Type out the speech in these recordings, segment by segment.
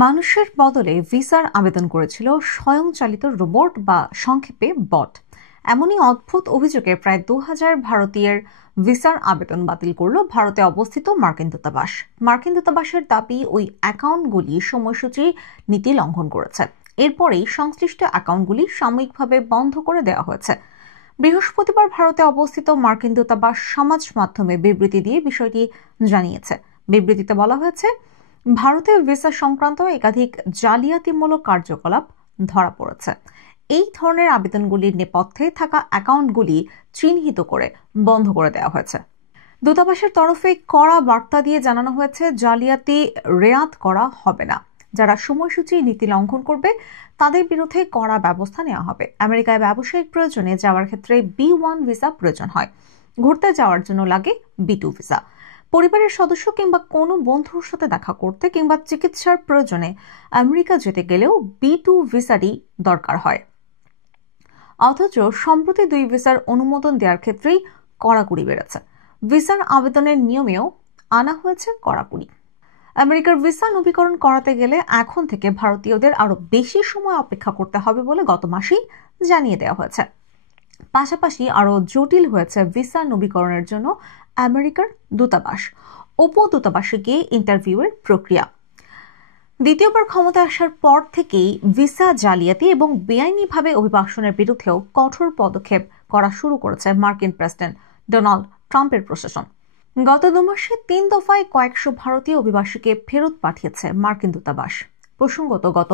মানুষের বদলে ভিসার আবেদন করেছিল স্বয়ংচালিত রোবট বা সংক্ষেপে বট। এমনই অদ্ভুত অভিযোগে প্রায় 2000 ভারতীয়ের ভিসার আবেদন বাতিল করল ভারতে অবস্থিত মার্কিন দূতাবাস। মার্কিন দূতাবাসের দাবি, ওই অ্যাকাউন্টগুলি সময়সূচি নীতি লঙ্ঘন করেছে। এরপরেই সংশ্লিষ্ট অ্যাকাউন্টগুলি সাময়িকভাবে বন্ধ করে দেওয়া হয়েছে। বৃহস্পতিবার ভারতে অবস্থিত মার্কিন দূতাবাস সমাজ মাধ্যমে বিবৃতি দিয়ে বিষয়টি জানিয়েছে। বিবৃতিতে বলা হয়েছে, ভারতে ভিসা সংক্রান্ত একাধিক জালিয়াতিমূলক কার্যকলাপ ধরা পড়েছে। এই ধরনের আবেদনগুলির নেপথ্যে থাকা অ্যাকাউন্টগুলি চিহ্নিত করে বন্ধ করে দেওয়া হয়েছে। দূতাবাসের তরফে কড়া বার্তা দিয়ে জানানো হয়েছে, জালিয়াতি রেয়াত করা হবে না। যারা সময়সূচি নীতি লঙ্ঘন করবে তাদের বিরুদ্ধে কড়া ব্যবস্থা নেওয়া হবে। আমেরিকায় ব্যবসায়িক প্রয়োজনে যাওয়ার ক্ষেত্রে B1 ভিসা প্রয়োজন হয়। ঘুরতে যাওয়ার জন্য লাগে B2 ভিসা। পরিবারের সদস্য কিংবা কোনো বন্ধুর সাথে দেখা করতে কিংবা চিকিৎসার প্রয়োজনে আমেরিকা যেতে গেলেও B2 ভিসারই দরকার হয়। অথচ সম্প্রতি 2 ভিসার অনুমোদন দেওয়ার ক্ষেত্রেই কড়াকড়ি বেড়েছে। ভিসার আবেদনের নিয়মেও আনা হয়েছে কড়াকড়ি। আমেরিকার ভিসা নবীকরণ করাতে গেলে এখন থেকে ভারতীয়দের আরো বেশি সময় অপেক্ষা করতে হবে বলে গত মাসেই জানিয়ে দেওয়া হয়েছে। পাশাপাশি আরো জটিল হয়েছে ভিসা নবীকরণের জন্য আমেরিকার দূতাবাস উপদূতাবাসে গিয়ে ইন্টারভিউয়ের প্রক্রিয়া। দ্বিতীয়বার ক্ষমতায় আসার পর থেকেই ভিসা জালিয়াতি এবং বেআইনিভাবে অভিবাসনের বিরুদ্ধেও কঠোর পদক্ষেপ করা শুরু করেছে মার্কিন প্রেসিডেন্ট ডোনাল্ড ট্রাম্পের প্রশাসন। গত 2 মাসে 3 দফায় কয়েকশো ভারতীয় অভিবাসীকে ফেরত পাঠিয়েছে মার্কিন দূতাবাস। প্রসঙ্গত, গত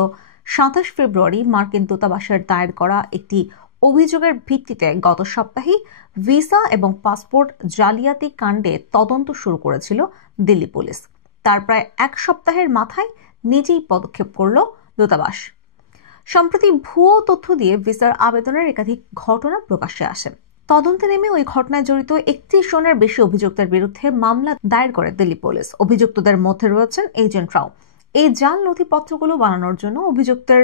27 ফেব্রুয়ারি মার্কিন দূতাবাসের দায়ের করা একটি অভিযোগের ভিত্তিতে গত সপ্তাহেই ভিসা এবং পাসপোর্ট জালিয়াতি কাণ্ডে তদন্ত শুরু করেছিল দিল্লি পুলিশ। তার প্রায় 1 সপ্তাহের মাথায় নিজেই পদক্ষেপ করল দূতাবাস। সম্প্রতি ভুয়ো তথ্য দিয়ে ভিসার আবেদনের একাধিক ঘটনা প্রকাশ্যে আসে। তদন্তে নেমে ওই ঘটনায় জড়িত 31 জনের বেশি অভিযুক্তের বিরুদ্ধে মামলা দায়ের করে দিল্লি পুলিশ। অভিযুক্তদের মধ্যে রয়েছেন এজেন্টরাও। এই জাল নথিপত্রগুলো বানানোর জন্য অভিযুক্তের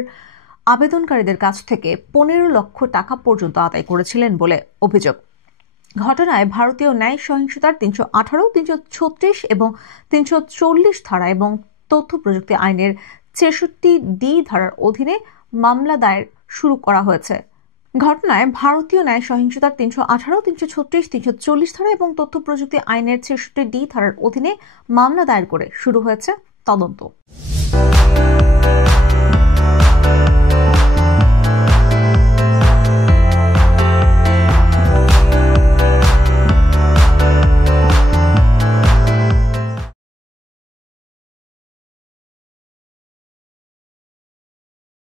আবেদনকারীদের কাছ থেকে 15 লক্ষ টাকা পর্যন্ত আদায় করেছিলেন বলে অভিযোগ। ঘটনায় ভারতীয় ন্যায় সহিংসতার 318, 336 এবং 340 ধারা এবং তথ্য প্রযুক্তি আইনের 66D ধারার অধীনে মামলা দায়ের শুরু করা হয়েছে। ঘটনায় ভারতীয় ন্যায় সহিংসতার 318, 336, 340 ধারা এবং তথ্য প্রযুক্তি আইনের 66D ধারার অধীনে মামলা দায়ের করে শুরু হয়েছে তদন্ত।